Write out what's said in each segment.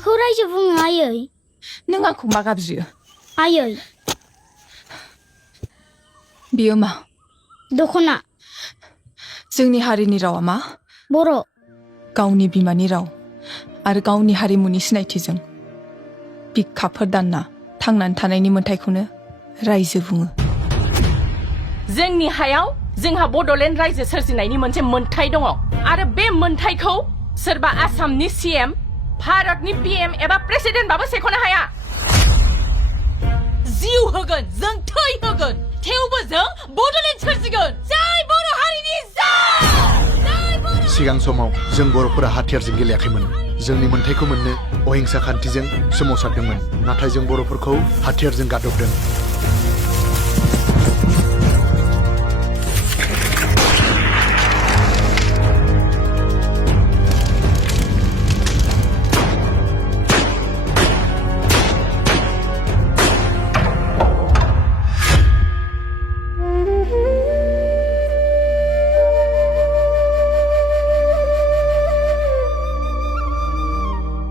माखौ रायजो बुङो आयै नों आंखौ मा गाबज्रियो आयै बियो मा दख'ना जोंनि हारिनि रावा मा बर' गावनि बिमानि राव आरो गावनि हारिमुनि सिनायथिजों बिखाफोर दानना थांनानै थानायनि मोन्थायखौनो रायजो बुङो जोंनि हायाव जोंहा बड'लेण्ड रायजो सोरजिनायनि मोनसे मोन्थाय दङ आरो बे मोन्थायखौ सोरबा आसामनि सीएम भारतनि पीएम एबा प्रेसिडेन्टबाबो सेख'नो हाया जिउ होगोन जों थै होगोन थेवबो जों बड'लेण्ड सोरजिगोन जय बर' हारिनि जय सिगां समाव जों बर'फोरा हाथियारजों गेलेयाखैमोन जोंनि मोन्थायखौ मोननो अहिंसा खान्थिजों सोमावसारदोंमोन नाथाय जों बर'फोरखौ हाथियारजों गादबदों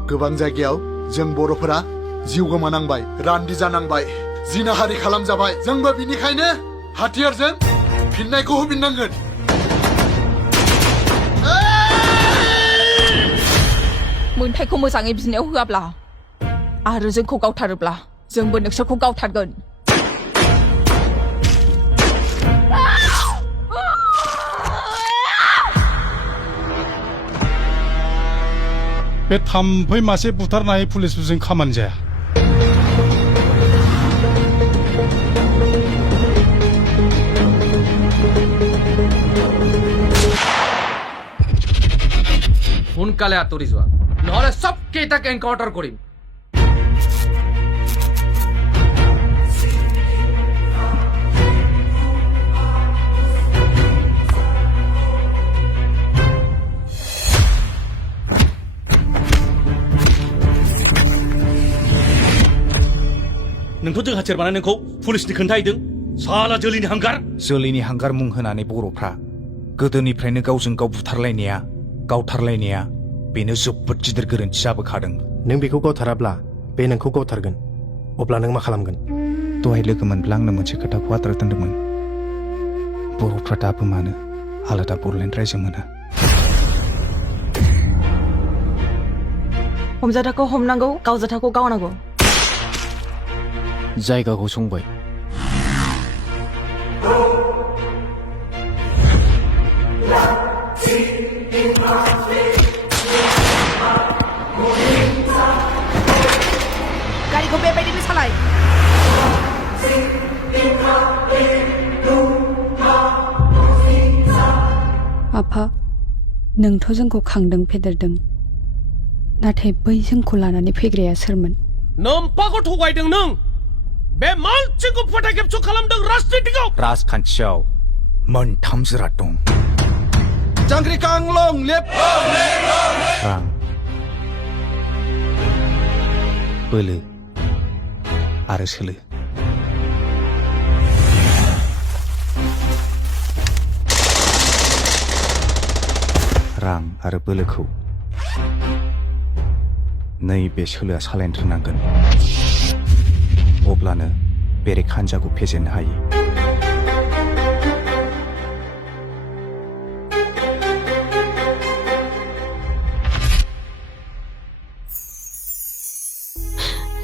गोबां जायगायाव जों बर'फोरा जिउ गोमानांबाय रान्दि जानांबाय जिनाहारि खालामजाबाय जोंबो बिनिखायनो हाथियारजों फिननायखौ होफिननांगोन मोन्थायखौ मोजाङै बिनायाव होआब्ला आरो जोंखौ गावथारोब्ला जोंबो नोंसोरखौ गावथारगोन बे थाम्फै मासे बुथारनाय पुलिसफोरजों खामानि जाया সোনকালে আঁতৰি যোৱা নহলে চব কেইটাক এনকাউণ্টাৰ কৰিম नोंथ' जों हाथियार बानायनायखौ पुलिसनि खोन्थाहैदों साला जोलैनि हांगार मुं होनानै बर'फ्रा गोदोनिफ्रायनो गावजों गाव बुथारलायनाया गावथारलायनाया बेनो जोबोद गिदिर गोरोन्थि जाबोखादों नों बेखौ गावथाराब्ला बे नोंखौ गावथारगोन अब्ला नों मा खालामगोन दहाय लोगो मोनब्ला आंनो मोनसे खोथाखौ आद्रा दोन्दोंमोन बर'फ्रा दाबो मानो आलादा बड'लेण्ड रायजो मोना हमजाथाखौ हमनांगौ गावजाथाखौ गावनांगौ जायगाखौ संबाय गारिखौ बेबायदिनो सालाय आफा नोंथ' जोंखौ खांदों फेदेरदों नाथाय बै जोंखौ लानानै फैग्राया सोरमोन नोम्पाखौ थगायदों नों बे मानसिखौ फोथाय खेबस' खालामदों राजखान्थियाव मोनथाम जिराद दं जांग्रिखां लं लेप रां बोलो आरो सोलो रां आरो बोलोखौ नैबे सोलोआ सालायनो रोंनांगोन अब्लानो बेरेक हान्जाखौ फेजेननो हायो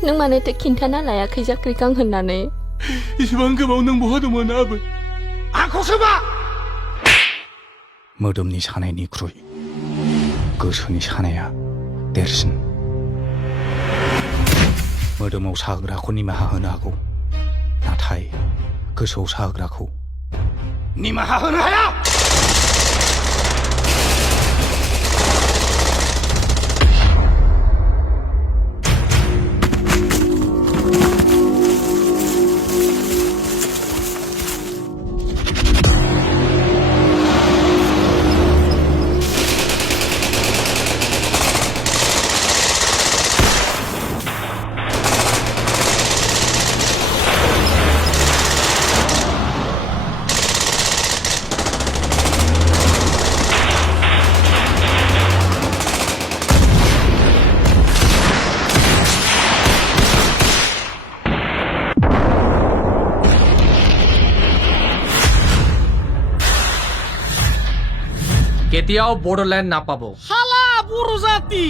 नों मानोथो खिन्थाना लायाखै जांग्रिखां होननानै इसेबां गोबाव नों बहा दंमोन आबै आंखौसो मा मोदोमनि सानायनिख्रुइ गोसोनि सानाया देरसिन मोदोमाव साहोग्राखौ निमाहा होनो हागौ नाथाय गोसोआव साहोग्राखौ निमाहा होनो हाया কেতিয়াও বড়োলেণ্ড নাপাব শালা बर' জাতি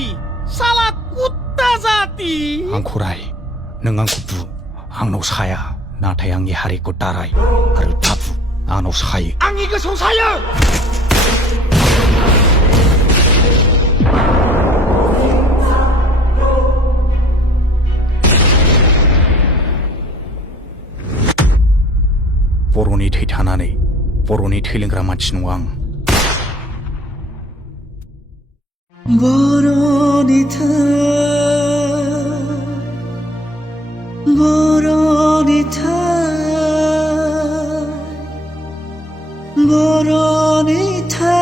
শালা कुत्ता জাতি आंखौ राय नों आंखौ बु आंनाव साया नाथाय आंनि हारिखौ दाराय आरो दाबु आंनाव सायो आंनि गोसोआव सायो बर'नि थै थानानै बर'नि थै लोंग्रा मानसि नङा आं बर'नि थै बर'नि थै बर'नि थै